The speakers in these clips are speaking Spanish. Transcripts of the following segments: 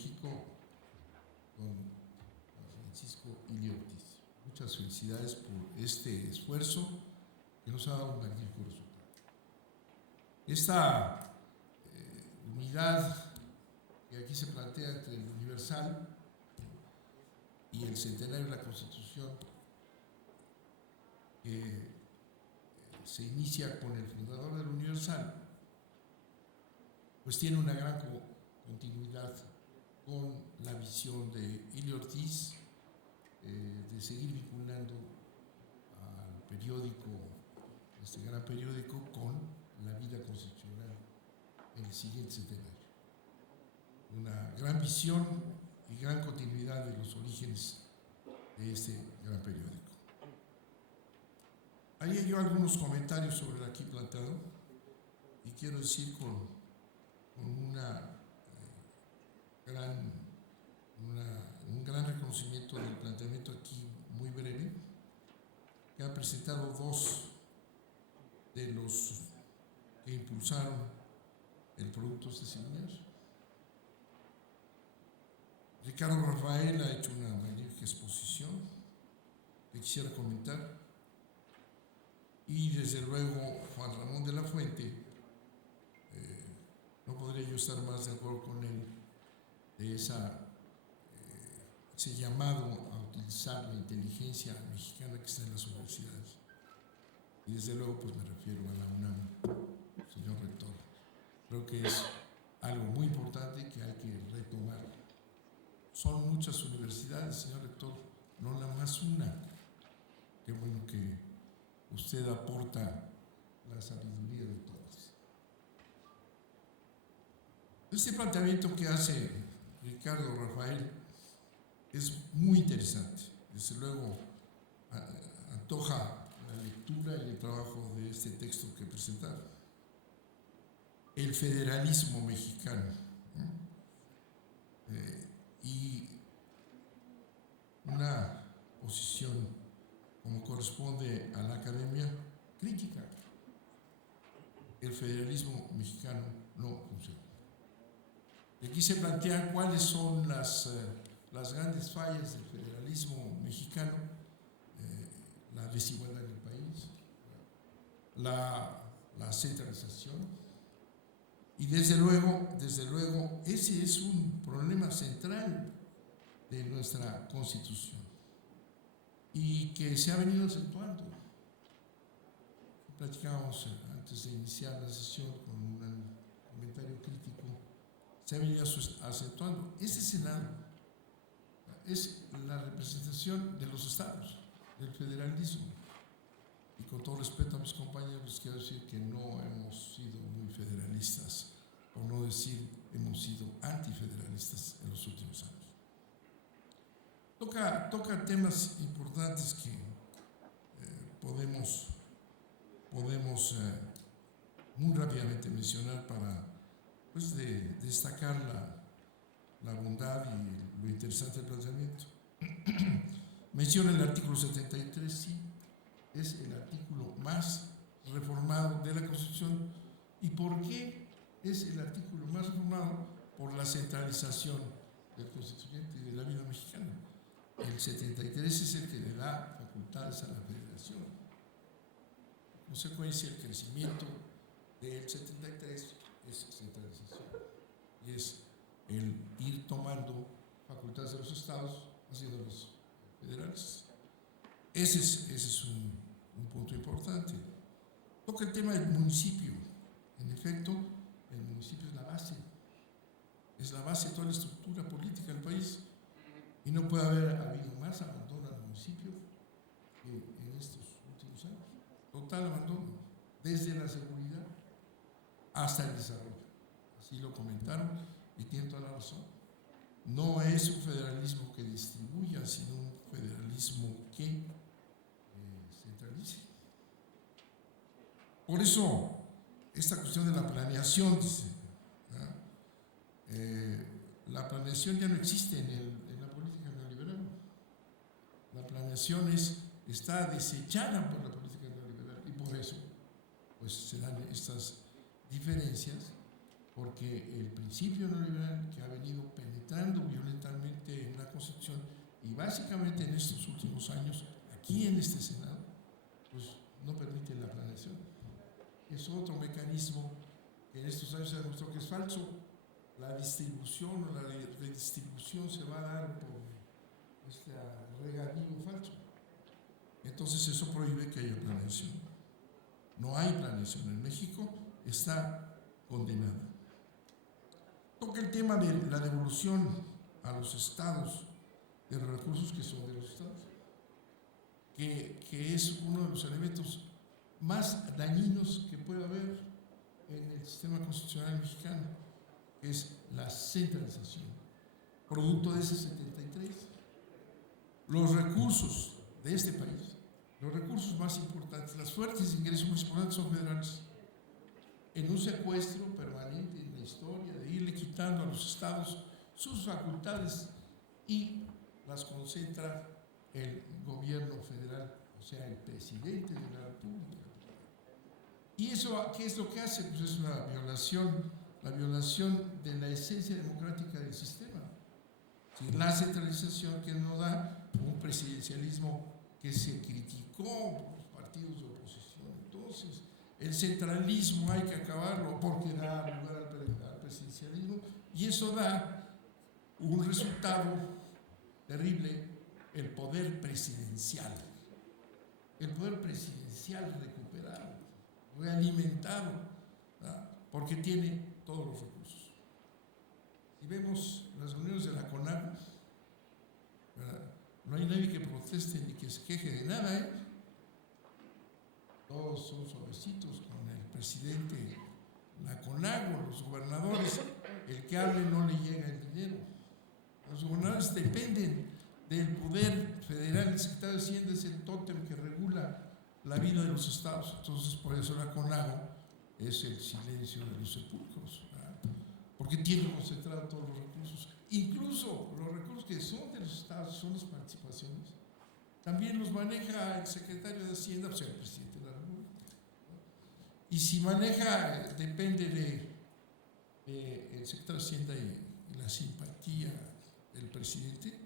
México, don Francisco Ili Ortiz. Muchas felicidades por este esfuerzo que nos ha dado un magnífico resultado. Esta unidad que aquí se plantea entre el Universal y el centenario de la Constitución, que se inicia con el fundador del Universal, pues tiene una gran continuidad con la visión de Ili Ortiz de seguir vinculando al periódico, este gran periódico, con la vida constitucional en el siguiente centenario. Una gran visión y gran continuidad de los orígenes de este gran periódico. Hay yo algunos comentarios sobre el aquí planteado y quiero decir con un gran reconocimiento del planteamiento aquí muy breve que han presentado dos de los que impulsaron el producto de este seminario. Ricardo Rafael ha hecho una magnífica exposición que quisiera comentar, y desde luego Juan Ramón de la Fuente, no podría yo estar más de acuerdo con él de ese llamado a utilizar la inteligencia mexicana que está en las universidades. Y desde luego pues me refiero a la UNAM, señor rector. Creo que es algo muy importante que hay que retomar. Son muchas universidades, señor rector, no nada más una. Qué bueno que usted aporta la sabiduría de todas. Este planteamiento que hace Ricardo Rafael es muy interesante. Desde luego antoja la lectura y el trabajo de este texto que presentaron. El federalismo mexicano, ¿no? Y una posición, como corresponde a la academia, crítica. El federalismo mexicano no funciona. Y aquí se plantean cuáles son las grandes fallas del federalismo mexicano, la desigualdad del país, la centralización, y desde luego, ese es un problema central de nuestra Constitución y que se ha venido acentuando. Platicábamos antes de iniciar la sesión con un comentario crítico, se ha venido acentuando. Este Senado es la representación de los estados, del federalismo. Y con todo respeto a mis compañeros, quiero decir que no hemos sido muy federalistas, por no decir hemos sido antifederalistas en los últimos años. Toca temas importantes que podemos muy rápidamente mencionar para pues, destacar la bondad y lo interesante del planteamiento. Menciona el artículo 73, sí, es el artículo más reformado de la Constitución. ¿Y por qué es el artículo más reformado? Por la centralización del constituyente y de la vida mexicana. El 73 es el que le da facultades a la federación. En consecuencia, el crecimiento del 73 es centralización y es el ir tomando facultades de los estados haciendo los federales. Ese es un punto importante. Toca el tema del municipio. En efecto, el municipio es la base de toda la estructura política del país, y no puede haber habido más abandono al municipio que en estos últimos años. Total abandono, desde la seguridad hasta el desarrollo. Así lo comentaron y tienen toda la razón. No es un federalismo que distribuya, sino un federalismo que centralice. Por eso, esta cuestión de la planeación, dice, la planeación ya no existe en la política neoliberal. La planeación está desechada por la política neoliberal y por eso pues, se dan estas diferencias porque el principio neoliberal que ha venido penetrando violentamente en la Constitución y básicamente en estos últimos años, aquí en este Senado, pues no permite la planeación. Es otro mecanismo que en estos años se demostró que es falso. La distribución o la redistribución se va a dar por este regadío falso. Entonces eso prohíbe que haya planeación. No hay planeación. En México está condenada. Toca el tema de la devolución a los estados de los recursos que son de los estados, que es uno de los elementos más dañinos que puede haber en el sistema constitucional mexicano, que es la centralización, producto de ese 73. Los recursos de este país, los recursos más importantes, las fuentes de ingresos más importantes son federales. En un secuestro permanente en la historia de irle quitando a los estados sus facultades y las concentra el gobierno federal, o sea, el presidente de la República. ¿Y eso qué es lo que hace? Pues es una violación, la violación de la esencia democrática del sistema. ¿Sí? La centralización que no da un presidencialismo que se criticó por los partidos de oposición. Entonces, el centralismo hay que acabarlo porque da lugar al presidencialismo y eso da un resultado terrible, el poder presidencial. El poder presidencial recuperado, realimentado, ¿verdad? Porque tiene todos los recursos. Si vemos las reuniones de la CONAGO, ¿verdad? No hay nadie que proteste ni que se queje de nada, ¿eh? Todos son suavecitos con el presidente, la CONAGO, los gobernadores, el que hable no le llega el dinero. Los gobernadores dependen del poder federal. El secretario de Hacienda es el tótem que regula la vida de los estados. Entonces, por eso la CONAGO es el silencio de los sepulcros, ¿verdad? Porque tiene concentrado todos los recursos, incluso los recursos que son de los estados, son las participaciones. También los maneja el secretario de Hacienda, o sea, el presidente de la República. Y si maneja, depende el secretario de Hacienda y la simpatía del presidente,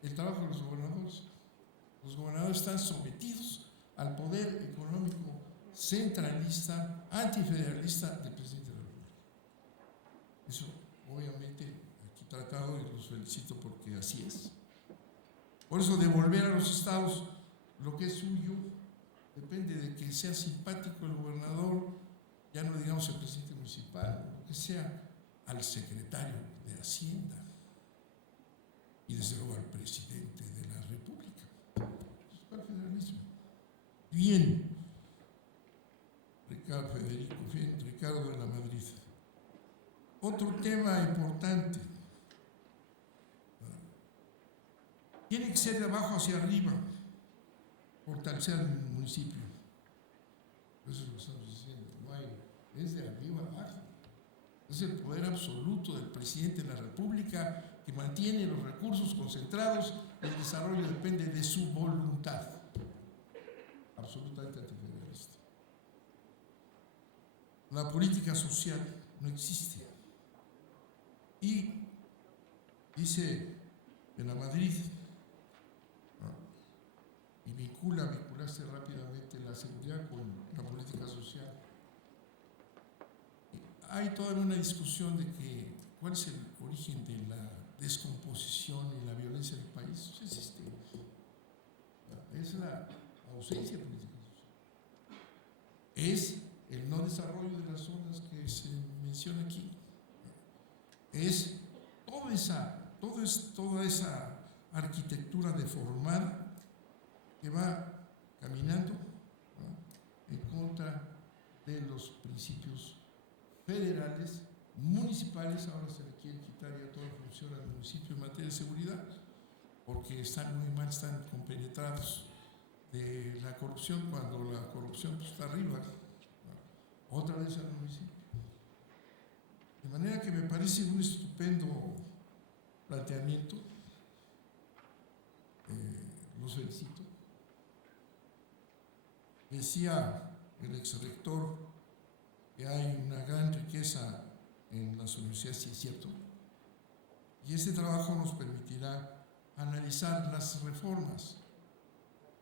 el trabajo de los gobernadores. Los gobernadores están sometidos al poder económico centralista, antifederalista del presidente de la República. Eso, obviamente, aquí tratado y los felicito porque así es. Por eso devolver a los estados lo que es suyo depende de que sea simpático el gobernador, ya no digamos el presidente municipal, lo que sea, al secretario de Hacienda y desde luego al presidente de la República. Eso es el federalismo. Bien, Ricardo de la Madrid. Otro tema importante. Tiene que ser de abajo hacia arriba, fortalecer el municipio. Eso es lo que estamos diciendo. No hay, es de arriba abajo. Es el poder absoluto del presidente de la República que mantiene los recursos concentrados. El desarrollo depende de su voluntad. Absolutamente antifederalista. La política social no existe. Y dice de la Madrid, y vinculaste rápidamente la seguridad con la política social. Hay todavía una discusión de que cuál es el origen de la descomposición y la violencia del país. No existe. Es la ausencia de política social. Es el no desarrollo de las zonas que se menciona aquí. Es toda esa arquitectura deformada que va caminando, ¿no?, en contra de los principios federales, municipales. Ahora se le quiere quitar ya toda función al municipio en materia de seguridad, porque están muy mal, están compenetrados de la corrupción, cuando la corrupción pues, está arriba, ¿no?, otra vez al municipio. De manera que me parece un estupendo planteamiento, los felicito. Decía el exrector que hay una gran riqueza en las universidades, sí es cierto. Y ese trabajo nos permitirá analizar las reformas,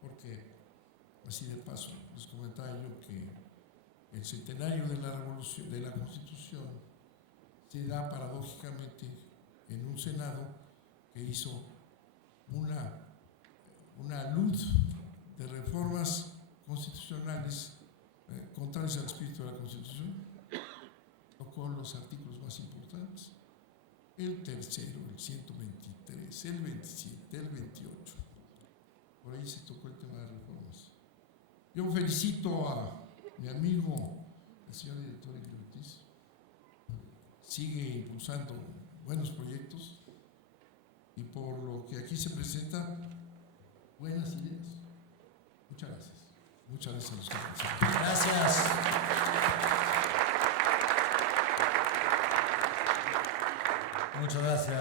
porque, así de paso, les comentaba yo que el centenario de la revolución, de la Constitución, se da paradójicamente en un Senado que hizo una luz de reformas constitucionales contrarias al espíritu de la Constitución. Tocó los artículos más importantes, el tercero, el 123, el 27, el 28. Por ahí se tocó el tema de reformas. Yo felicito a mi amigo, el señor director Ortiz. Sigue impulsando buenos proyectos y por lo que aquí se presenta, buenas ideas. Muchas gracias. Muchas gracias a los que participan. Gracias. Muchas gracias.